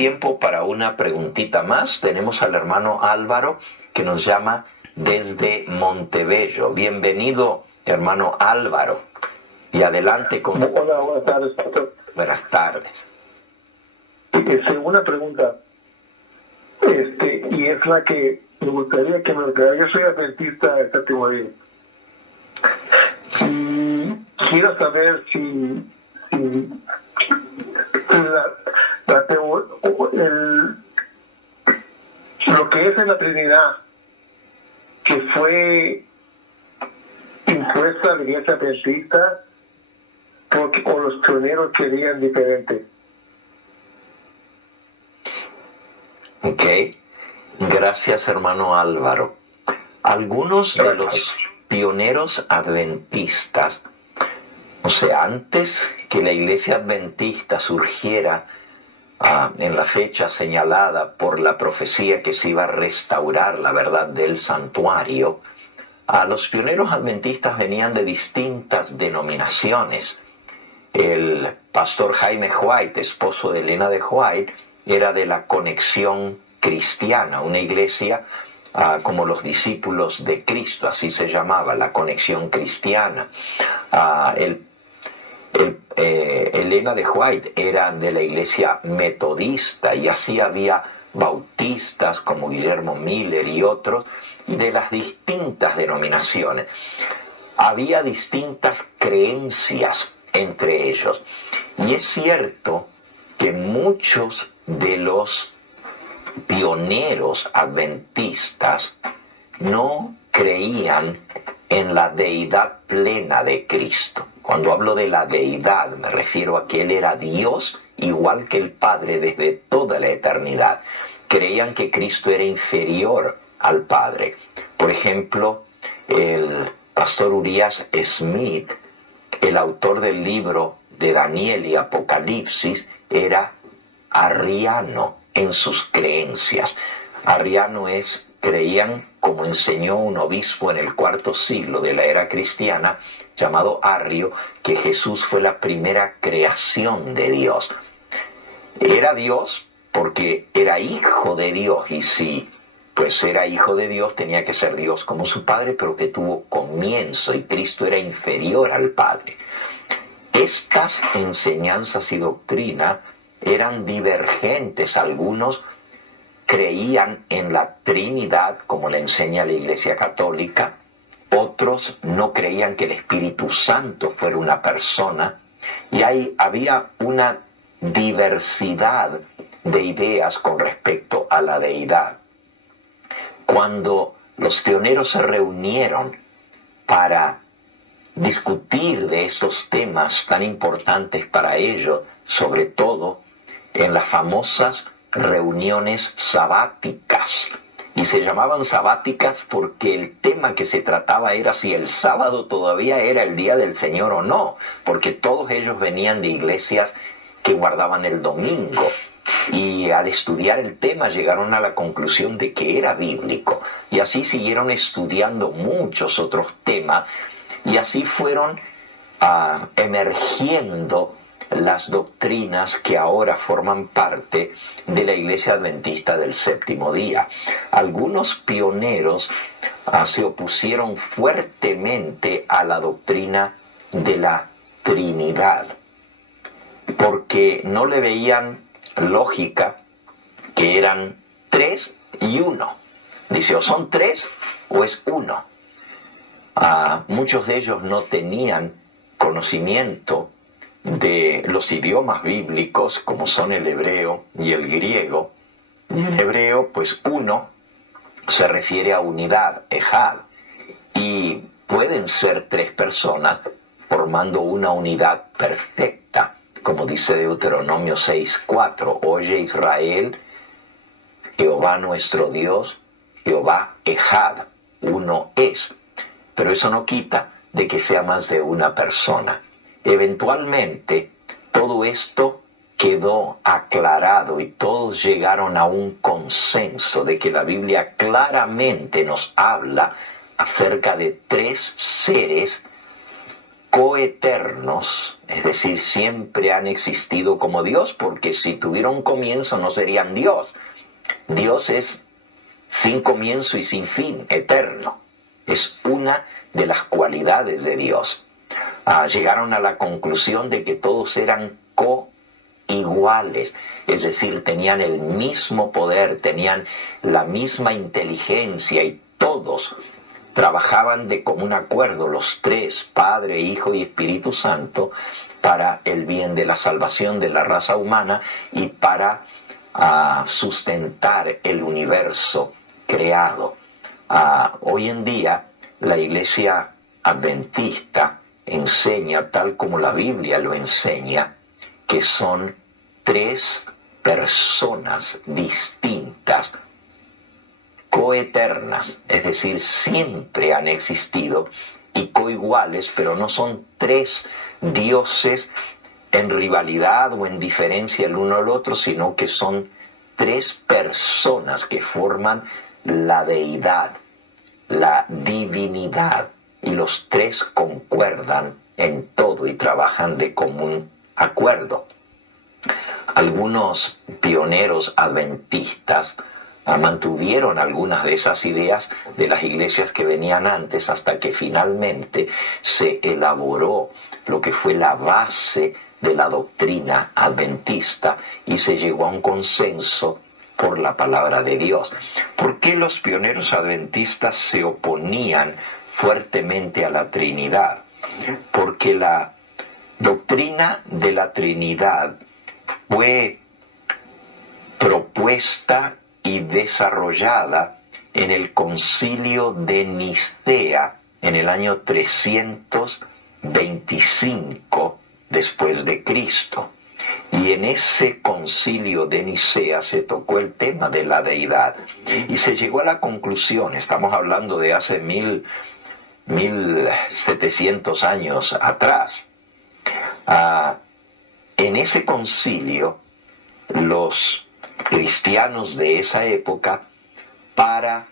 tiempo para una preguntita más. Tenemos al hermano Álvaro que nos llama desde Montebello. Bienvenido, hermano Álvaro. Y adelante con... Hola, buenas tardes, pastor. Buenas tardes. Una pregunta, y es la que me gustaría que me aclarara. Yo soy adventista del séptimo día. Y quiero saber si lo que es en la Trinidad, que fue impuesta a la iglesia adventista, o los pioneros querían diferente. Ok, gracias hermano Álvaro. Algunos de los pioneros adventistas, o sea, antes que la iglesia adventista surgiera en la fecha señalada por la profecía que se iba a restaurar la verdad del santuario, los pioneros adventistas venían de distintas denominaciones. El pastor Jaime White, esposo de Elena de White, era de la Conexión Cristiana, una iglesia como los discípulos de Cristo, así se llamaba, la Conexión Cristiana. Elena de White era de la iglesia metodista, y así había bautistas como Guillermo Miller y otros, y de las distintas denominaciones. Había distintas creencias entre ellos. Y es cierto que muchos de los pioneros adventistas no creían en la deidad plena de Cristo. Cuando hablo de la deidad, me refiero a que Él era Dios igual que el Padre desde toda la eternidad. Creían que Cristo era inferior al Padre. Por ejemplo, el pastor Urias Smith, el autor del libro de Daniel y Apocalipsis, era arriano en sus creencias. Arriano creían, como enseñó un obispo en el IV siglo de la era cristiana, llamado Arrio, que Jesús fue la primera creación de Dios. Era Dios porque era hijo de Dios, y si pues era hijo de Dios, tenía que ser Dios como su Padre, pero que tuvo comienzo, y Cristo era inferior al Padre. Estas enseñanzas y doctrinas eran divergentes. Algunos creían en la Trinidad, como la enseña la Iglesia Católica. Otros no creían que el Espíritu Santo fuera una persona. Y había una diversidad de ideas con respecto a la deidad. Cuando los pioneros se reunieron para discutir de estos temas tan importantes para ellos, sobre todo en las famosas reuniones sabáticas. Y se llamaban sabáticas porque el tema que se trataba era si el sábado todavía era el día del Señor o no, porque todos ellos venían de iglesias que guardaban el domingo. Y al estudiar el tema llegaron a la conclusión de que era bíblico. Y así siguieron estudiando muchos otros temas, y así fueron emergiendo las doctrinas que ahora forman parte de la Iglesia Adventista del Séptimo Día. Algunos pioneros se opusieron fuertemente a la doctrina de la Trinidad, porque no le veían lógica que eran tres y uno. Dice, o son tres o es uno. Muchos de ellos no tenían conocimiento de los idiomas bíblicos, como son el hebreo y el griego. Y en hebreo, pues uno se refiere a unidad, ejad, y pueden ser tres personas formando una unidad perfecta, como dice Deuteronomio 6:4. Oye Israel, Jehová nuestro Dios, Jehová ejad, uno es. Pero eso no quita de que sea más de una persona. Eventualmente, todo esto quedó aclarado y todos llegaron a un consenso de que la Biblia claramente nos habla acerca de tres seres coeternos, es decir, siempre han existido como Dios, porque si tuvieron un comienzo no serían Dios. Dios es sin comienzo y sin fin, eterno. Es una de las cualidades de Dios. Llegaron a la conclusión de que todos eran coiguales, es decir, tenían el mismo poder, tenían la misma inteligencia y todos trabajaban de común acuerdo, los tres, Padre, Hijo y Espíritu Santo, para el bien de la salvación de la raza humana y para sustentar el universo creado. Hoy en día la Iglesia Adventista enseña, tal como la Biblia lo enseña, que son tres personas distintas, coeternas, es decir, siempre han existido, y coiguales, pero no son tres dioses en rivalidad o en diferencia el uno al otro, sino que son tres personas que forman la deidad, la divinidad, y los tres concuerdan en todo y trabajan de común acuerdo. Algunos pioneros adventistas mantuvieron algunas de esas ideas de las iglesias que venían antes, hasta que finalmente se elaboró lo que fue la base de la doctrina adventista y se llegó a un consenso por la palabra de Dios. ¿Por qué los pioneros adventistas se oponían fuertemente a la Trinidad? Porque la doctrina de la Trinidad fue propuesta y desarrollada en el Concilio de Nicea en el año 325 después de Cristo. Y en ese concilio de Nicea se tocó el tema de la deidad y se llegó a la conclusión, estamos hablando de hace 1700 años atrás. En ese concilio, los cristianos de esa época, para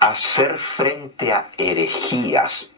hacer frente a herejías,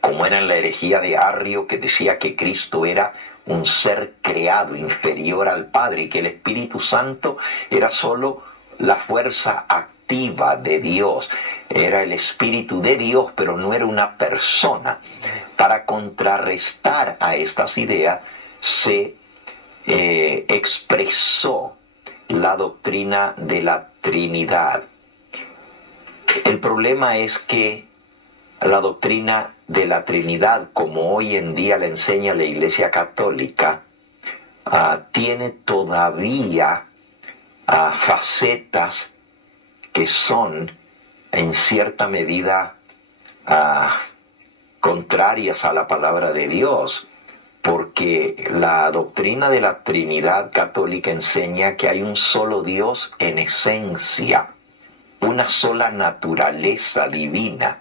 como era la herejía de Arrio, que decía que Cristo era un ser creado inferior al Padre y que el Espíritu Santo era solo la fuerza activa de Dios, era el Espíritu de Dios, pero no era una persona. Para contrarrestar a estas ideas se expresó la doctrina de la Trinidad. El problema es que la doctrina de la Trinidad, como hoy en día la enseña la Iglesia Católica, tiene todavía facetas que son en cierta medida contrarias a la palabra de Dios, porque la doctrina de la Trinidad católica enseña que hay un solo Dios en esencia, una sola naturaleza divina,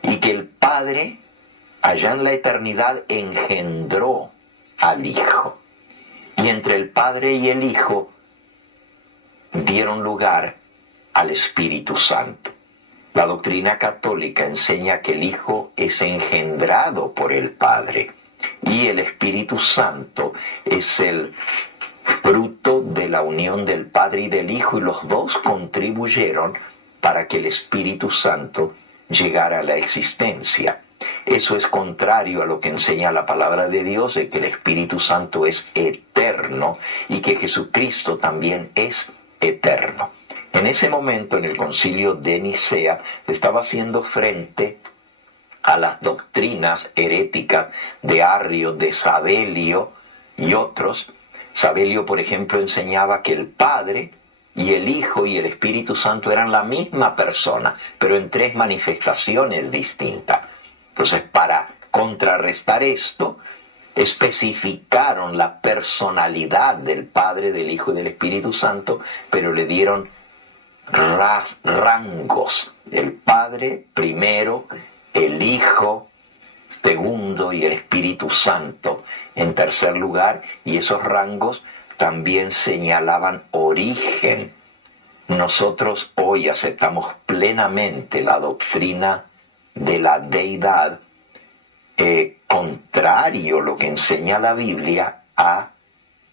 y que el Padre, allá en la eternidad, engendró al Hijo. Y entre el Padre y el Hijo dieron lugar al Espíritu Santo. La doctrina católica enseña que el Hijo es engendrado por el Padre y el Espíritu Santo es el fruto de la unión del Padre y del Hijo, y los dos contribuyeron para que el Espíritu Santo llegara a la existencia. Eso es contrario a lo que enseña la palabra de Dios, de que el Espíritu Santo es eterno y que Jesucristo también es eterno. En ese momento, en el concilio de Nicea, estaba haciendo frente a las doctrinas heréticas de Arrio, de Sabelio y otros. Sabelio, por ejemplo, enseñaba que el Padre y el Hijo y el Espíritu Santo eran la misma persona, pero en tres manifestaciones distintas. Entonces, para contrarrestar esto, especificaron la personalidad del Padre, del Hijo y del Espíritu Santo, pero le dieron rangos. El Padre primero, el Hijo segundo y el Espíritu Santo en tercer lugar, y esos rangos también señalaban origen. Nosotros hoy aceptamos plenamente la doctrina de la deidad contrario lo que enseña la Biblia a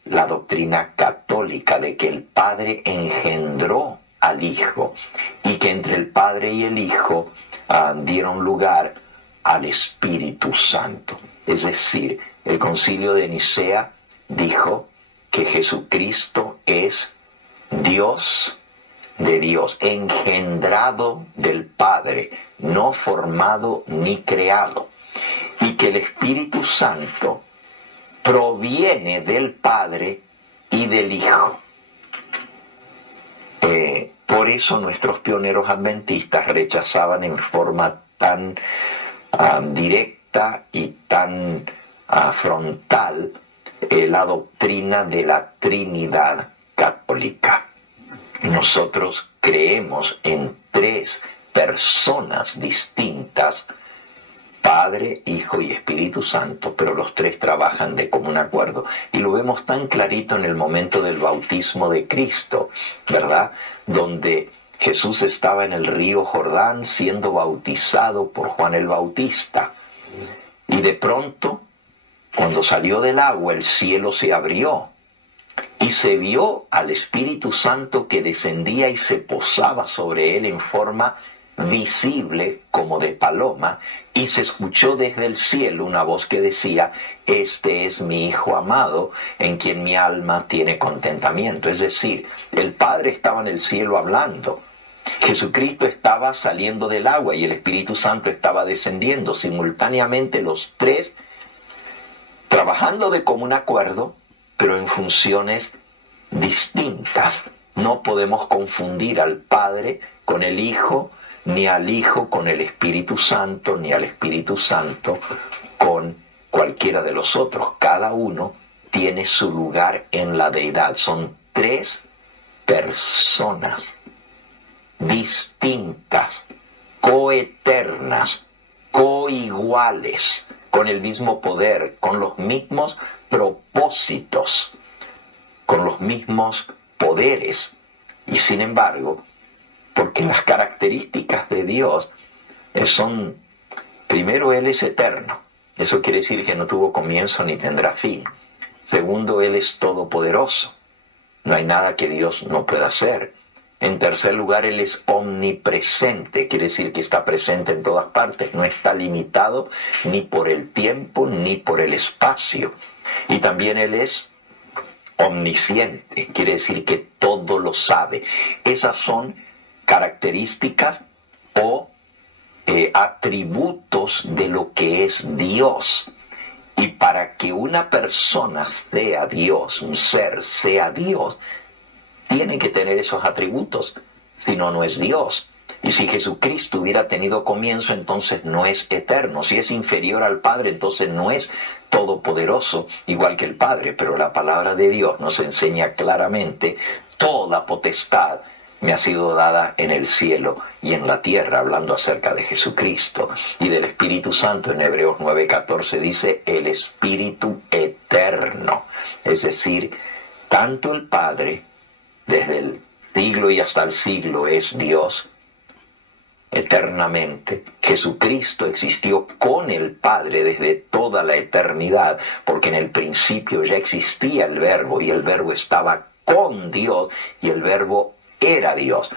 la doctrina católica de que el Padre engendró al Hijo y que entre el Padre y el Hijo dieron lugar al Espíritu Santo. Es decir, el Concilio de Nicea dijo que Jesucristo es Dios de Dios, engendrado del Padre, no formado ni creado, y que el Espíritu Santo proviene del Padre y del Hijo. Por eso nuestros pioneros adventistas rechazaban en forma tan directa y tan frontal la doctrina de la Trinidad católica. Nosotros creemos en tres personas distintas, Padre, Hijo y Espíritu Santo, pero los tres trabajan de común acuerdo. Y lo vemos tan clarito en el momento del bautismo de Cristo, ¿verdad? Donde Jesús estaba en el río Jordán siendo bautizado por Juan el Bautista. Y de pronto, cuando salió del agua, el cielo se abrió. Y se vio al Espíritu Santo que descendía y se posaba sobre él en forma visible como de paloma, y se escuchó desde el cielo una voz que decía: este es mi Hijo amado, en quien mi alma tiene contentamiento. Es decir, el Padre estaba en el cielo hablando, Jesucristo estaba saliendo del agua y el Espíritu Santo estaba descendiendo, simultáneamente los tres trabajando de común acuerdo, pero en funciones distintas. No podemos confundir al Padre con el Hijo, ni al Hijo con el Espíritu Santo, ni al Espíritu Santo con cualquiera de los otros. Cada uno tiene su lugar en la deidad. Son tres personas distintas, coeternas, coiguales, con el mismo poder, con los mismos propósitos, con los mismos poderes. Y sin embargo, porque las características de Dios son, primero, Él es eterno. Eso quiere decir que no tuvo comienzo ni tendrá fin. Segundo, Él es todopoderoso. No hay nada que Dios no pueda hacer. En tercer lugar, Él es omnipresente. Quiere decir que está presente en todas partes. No está limitado ni por el tiempo ni por el espacio. Y también Él es omnisciente. Quiere decir que todo lo sabe. Esas son características o atributos de lo que es Dios. Y para que una persona sea Dios, un ser sea Dios, tiene que tener esos atributos, si no, no es Dios. Y si Jesucristo hubiera tenido comienzo, entonces no es eterno. Si es inferior al Padre, entonces no es todopoderoso, igual que el Padre. Pero la palabra de Dios nos enseña claramente: toda potestad me ha sido dada en el cielo y en la tierra, hablando acerca de Jesucristo. Y del Espíritu Santo, en Hebreos 9:14 dice: el Espíritu eterno. Es decir, tanto el Padre, desde el siglo y hasta el siglo, es Dios eternamente. Jesucristo existió con el Padre desde toda la eternidad, porque en el principio ya existía el Verbo, y el Verbo estaba con Dios, y el Verbo era Dios.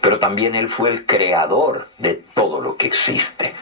Pero también Él fue el creador de todo lo que existe.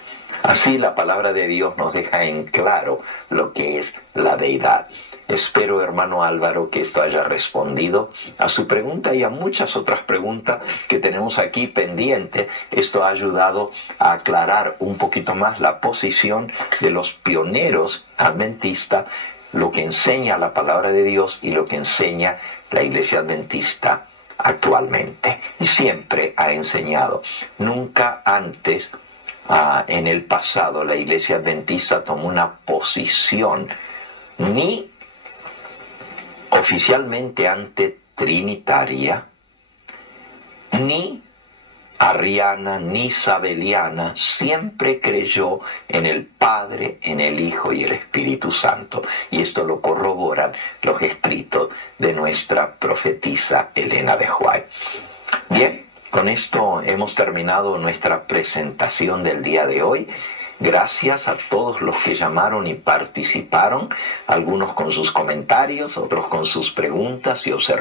Así la palabra de Dios nos deja en claro lo que es la deidad. Espero, hermano Álvaro, que esto haya respondido a su pregunta y a muchas otras preguntas que tenemos aquí pendientes. Esto ha ayudado a aclarar un poquito más la posición de los pioneros adventistas, lo que enseña la palabra de Dios y lo que enseña la Iglesia Adventista actualmente. Y siempre ha enseñado. Nunca antes, en el pasado, la Iglesia Adventista tomó una posición ni oficialmente antitrinitaria, ni arriana, ni sabeliana. Siempre creyó en el Padre, en el Hijo y el Espíritu Santo. Y esto lo corroboran los escritos de nuestra profetisa Elena de White. Bien, con esto hemos terminado nuestra presentación del día de hoy. Gracias a todos los que llamaron y participaron, algunos con sus comentarios, otros con sus preguntas y observaciones.